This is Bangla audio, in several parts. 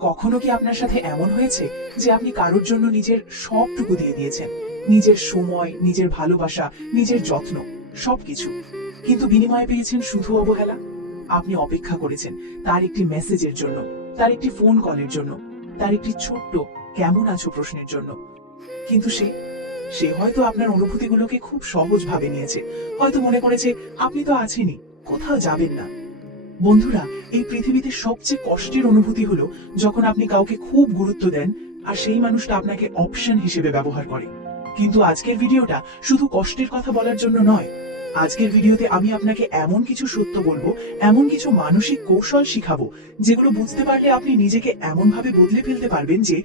কখনো কি আপনার সাথে এমন হয়েছে যে আপনি কারোর জন্য নিজের সবটুকু দিয়ে দিয়েছেন, নিজের সময়, নিজের ভালোবাসা, নিজের যত্ন, সবকিছু, কিন্তু বিনিময়ে পেয়েছেন শুধু অবহেলা? আপনি অপেক্ষা করেছেন তার একটি মেসেজের জন্য, তার একটি ফোন কলের জন্য, তার একটি ছোট্ট কেমন আছো প্রশ্নের জন্য, কিন্তু সে সে হয়তো আপনার অনুভূতিগুলোকে খুব সহজভাবে নিয়েছে, হয়তো মনে করেছে আপনি তো আছেনই, কোথাও যাবেন না। বন্ধুরা, এই পৃথিবীতে সবচেয়ে কষ্টের অনুভূতি হলো যখন আপনি কাউকে খুব গুরুত্ব দেন আর সেই মানুষটা আপনাকে অপশন হিসেবে ব্যবহার করে। কিন্তু আজকের ভিডিওটা শুধু কষ্টের কথা বলার জন্য নয়। আজকের ভিডিওতে আমি আপনাকে এমন কিছু সত্য বলবো, এমন কিছু মানসিক কৌশল শিখাবো, যেগুলো বুঝতে পারলে আপনি নিজেকে এমন ভাবে বদলে ফেলতে পারবেন যে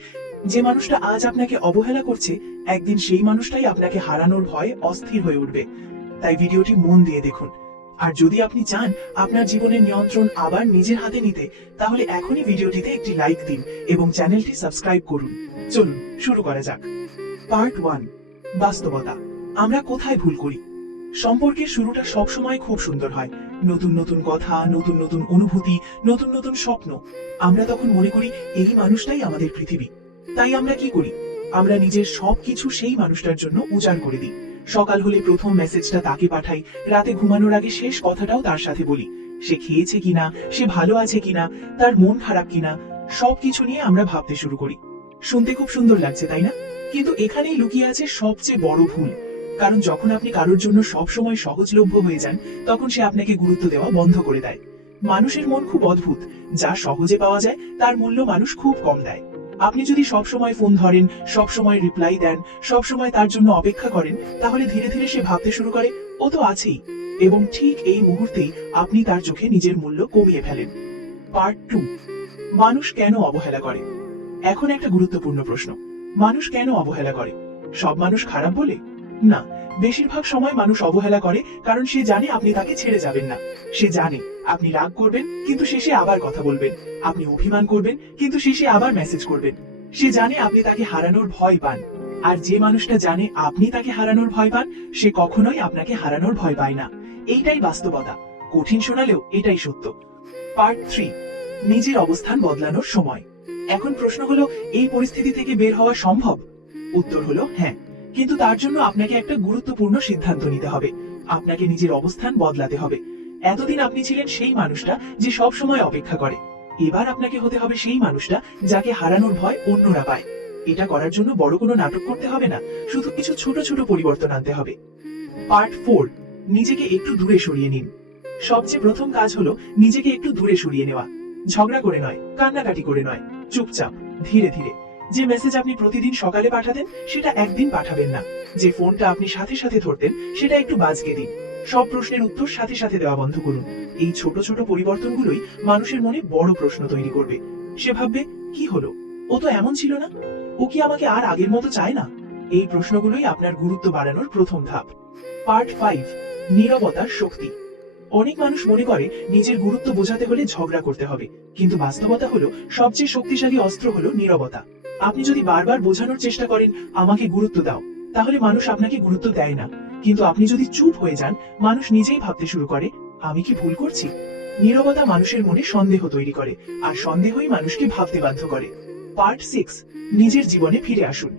যে মানুষটা আজ আপনাকে অবহেলা করছে, একদিন সেই মানুষটাই আপনাকে হারানোর ভয়ে অস্থির হয়ে উঠবে। তাই ভিডিওটি মন দিয়ে দেখুন। আর যদি আপনি চান আপনার জীবনের নিয়ন্ত্রণ আবার নিজের হাতে নিতে, তাহলে এখনই ভিডিওটিতে একটি লাইক দিন এবং চ্যানেলটি সাবস্ক্রাইব করুন। চলুন শুরু করা যাক। পার্ট 1, বাস্তবতা। আমরা কোথায় ভুল করি? সম্পর্কের শুরুটা সবসময় খুব সুন্দর হয়, নতুন নতুন কথা, নতুন নতুন অনুভূতি, নতুন নতুন স্বপ্ন। আমরা তখন মনে করি এই মানুষটাই আমাদের পৃথিবী। তাই আমরা কি করি? আমরা নিজের সবকিছু সেই মানুষটার জন্য উজাড় করে দিই। সকাল হলে প্রথম মেসেজটা তাকে পাঠাই, রাতে ঘুমানোর আগে শেষ কথাটাও তার সাথে বলি। সে খেয়েছে কিনা, সে ভালো আছে কিনা, তার মন খারাপ কিনা, সবকিছু নিয়ে আমরা ভাবতে শুরু করি। শুনতে খুব সুন্দর লাগছে, তাই না? কিন্তু এখানেই লুকিয়ে আছে সবচেয়ে বড় ভুল। কারণ যখন আপনি কারোর জন্য সবসময় সহজলভ্য হয়ে যান, তখন সে আপনাকে গুরুত্ব দেওয়া বন্ধ করে দেয়। মানুষের মন খুব অদ্ভুত, যা সহজে পাওয়া যায় তার মূল্য মানুষ খুব কম দেয়। আপনি যদি সবসময় ফোন ধরেন, সবসময় রিপ্লাই দেন, সবসময় তার জন্য অপেক্ষা করেন, তাহলে ধীরে ধীরে সে ভাবতে শুরু করে ও তো আছেই, এবং ঠিক এই মুহূর্তেই আপনি তার চোখে নিজের মূল্য কমিয়ে ফেলেন। পার্ট 2, মানুষ কেন অবহেলা করে? এখন একটা গুরুত্বপূর্ণ প্রশ্ন। মানুষ কেন অবহেলা করে? সব মানুষ খারাপ বলে? না, বেশিরভাগ সময় মানুষ অবহেলা করে কারণ সে জানে আপনি তাকে ছেড়ে যাবেন না। সে জানে আপনি রাগ করবেন কিন্তু শেষে আবার কথা বলবেন, আপনি অভিমান করবেন কিন্তু শেষে আবার মেসেজ করবেন। সে জানে আপনি তাকে হারানোর ভয় পান। আর যে মানুষটা জানে আপনি তাকে হারানোর ভয় পান, সে কখনোই আপনাকে হারানোর ভয় পায় না। এইটাই বাস্তবতা, কঠিন শোনালেও এটাই সত্য। পার্ট 3, নিজের অবস্থান বদলানোর সময়। এখন প্রশ্ন হলো, এই পরিস্থিতি থেকে বের হওয়া সম্ভব? উত্তর হলো হ্যাঁ, কিন্তু তার জন্য আপনাকে একটা গুরুত্বপূর্ণ সিদ্ধান্ত নিতে হবে। আপনাকে নিজের অবস্থান বদলাতে হবে। এতদিন আপনি ছিলেন সেই মানুষটা যে সব সময় অপেক্ষা করে। এবার আপনাকে হতে হবে সেই মানুষটা যাকে হারানোর ভয় অন্যরা পায়। এটা করার জন্য বড় কোনো নাটক করতে হবে না, শুধু কিছু ছোট ছোট পরিবর্তন আনতে হবে। পার্ট 4, নিজেকে একটু দূরে সরিয়ে নিন। সবচেয়ে প্রথম কাজ হলো নিজেকে একটু দূরে সরিয়ে নেওয়া। ঝগড়া করে নয়, কান্নাকাটি করে নয়, চুপচাপ, ধীরে ধীরে। যে মেসেজ আপনি প্রতিদিন সকালে পাঠাতেন সেটা একদিন পাঠাবেন না। যে ফোনটা আপনি সাথে সাথে ধরতেন সেটা একটু বাজকে দিন। সব প্রশ্নের উত্তর সাথে সাথে দেওয়া বন্ধ করুন। এই ছোট ছোট পরিবর্তনগুলোই মানুষের মনে বড় প্রশ্ন তৈরি করবে। সে ভাববে, কি হলো, ও তো এমন ছিল না, ও কি আমাকে আর আগের মতো চায় না? এই প্রশ্নগুলোই আপনার গুরুত্ব বাড়ানোর প্রথম ধাপ। পার্ট 5, নীরবতার শক্তি। অনেক মানুষ মনে করে নিজের গুরুত্ব বোঝাতে হলে ঝগড়া করতে হবে, কিন্তু বাস্তবতা হলো সবচেয়ে শক্তিশালী অস্ত্র হলো নীরবতা। আপনি যদি বারবার বোঝানোর চেষ্টা করেন আমাকে গুরুত্ব দাও, তাহলে মানুষ আপনাকে গুরুত্ব দেয় না। কিন্তু আপনি যদি চুপ হয়ে যান, মানুষ নিজেই ভাবতে শুরু করে আমি কি ভুল করছি? নীরবতা মানুষের মনে সন্দেহ তৈরি করে, আর সন্দেহই মানুষকে ভাবতে বাধ্য করে। পার্ট 6, নিজের জীবনে ফিরে আসুন।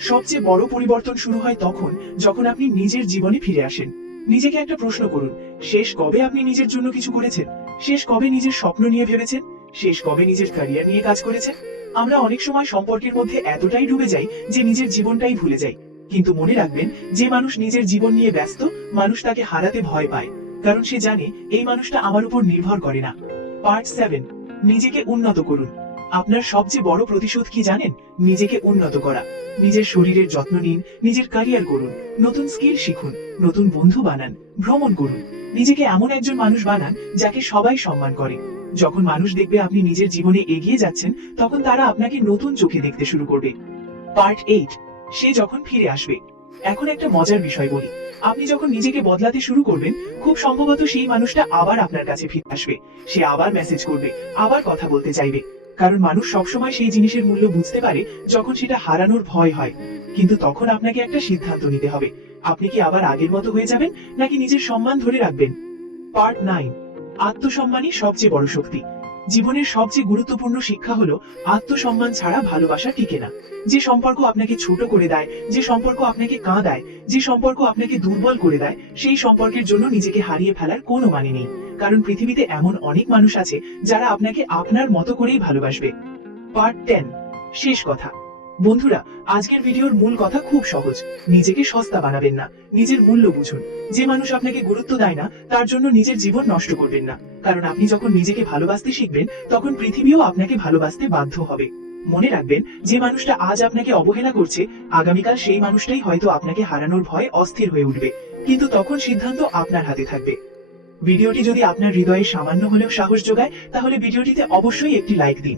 সবচেয়ে বড় পরিবর্তন শুরু হয় তখন যখন আপনি নিজের জীবনে ফিরে আসেন। নিজেকে একটা প্রশ্ন করুন, শেষ কবে আপনি নিজের জন্য কিছু করেছেন? শেষ কবে নিজের স্বপ্ন নিয়ে ভেবেছেন? শেষ কবে নিজের ক্যারিয়ার নিয়ে কাজ করেছেন? আমরা অনেক সময় সম্পর্কের মধ্যে এতটাই ডুবে যাই যে নিজের জীবনটাই ভুলে যাই। কিন্তু মনে রাখবেন, যে মানুষ নিজের জীবন নিয়ে ব্যস্ত, মানুষ তাকে হারাতে ভয় পায়, কারণ সে জানে এই মানুষটা আমার উপর নির্ভর করে না। পার্ট 7, নিজেকে উন্নত করুন। আপনার সবচেয়ে বড় প্রতিশোধ কি জানেন? নিজেকে উন্নত করা। নিজের শরীরের যত্ন নিন, নিজের ক্যারিয়ার করুন, নতুন স্কিল শিখুন, নতুন বন্ধু বানান, ভ্রমণ করুন। নিজেকে এমন একজন মানুষ বানান যাকে সবাই সম্মান করে। যখন মানুষ দেখবে আপনি নিজের জীবনে এগিয়ে যাচ্ছেন, তখন তারা আপনাকে নতুন চোখে দেখতে শুরু করবে। পার্ট 8, সে যখন ফিরে আসবে। এখন একটা মজার বিষয় বলি, আপনি যখন নিজেকে বদলাতে শুরু করবেন, খুব সম্ভবত সেই মানুষটা আবার আপনার কাছে ফিরে আসবে। সে আবার মেসেজ করবে, আবার কথা বলতে চাইবে, কারণ মানুষ সবসময় সেই জিনিসের মূল্য বুঝতে পারে যখন সেটা হারানোর ভয় হয়। কিন্তু তখন আপনাকে একটা সিদ্ধান্ত নিতে হবে, আপনি কি আবার আগের মতো হয়ে যাবেন নাকি নিজের সম্মান ধরে রাখবেন। পার্ট 9, আত্মসম্মানই সবচেয়ে বড় শক্তি। জীবনের সবচেয়ে গুরুত্বপূর্ণ শিক্ষা হলো আত্মসম্মান ছাড়া ভালোবাসা টিকে না। যে সম্পর্ক আপনাকে ছোট করে দেয়, যে সম্পর্ক আপনাকে কাঁদায়, যে সম্পর্ক আপনাকে দুর্বল করে দেয়, সেই সম্পর্কের জন্য নিজেকে হারিয়ে ফেলার কোনো মানে নেই। কারণ পৃথিবীতে এমন অনেক মানুষ আছে যারা আপনাকে আপনার মতো করেই ভালোবাসবে। পার্ট 10, শেষ কথা। বন্ধুরা, আজকের ভিডিওর মূল কথা খুব সহজ। নিজেকে সস্তা বানাবেন না, নিজের মূল্য বুঝুন। যে মানুষ আপনাকে গুরুত্ব দেয় না তার জন্য নিজের জীবন নষ্ট করবেন না। কারণ আপনি যখন নিজেকে ভালোবাসতে শিখবেন তখন পৃথিবীও আপনাকে ভালোবাসতে বাধ্য হবে। মনে রাখবেন, যে মানুষটা আজ আপনাকে অবহেলা করছে, আগামীকাল সেই মানুষটাই হয়তো আপনাকে হারানোর ভয়ে অস্থির হয়ে উঠবে। কিন্তু তখন সিদ্ধান্ত আপনার হাতে থাকবে। ভিডিওটি যদি আপনার হৃদয়ে সামান্য হলেও সাহস যোগায় তাহলে ভিডিওটিতে অবশ্যই একটি লাইক দিন।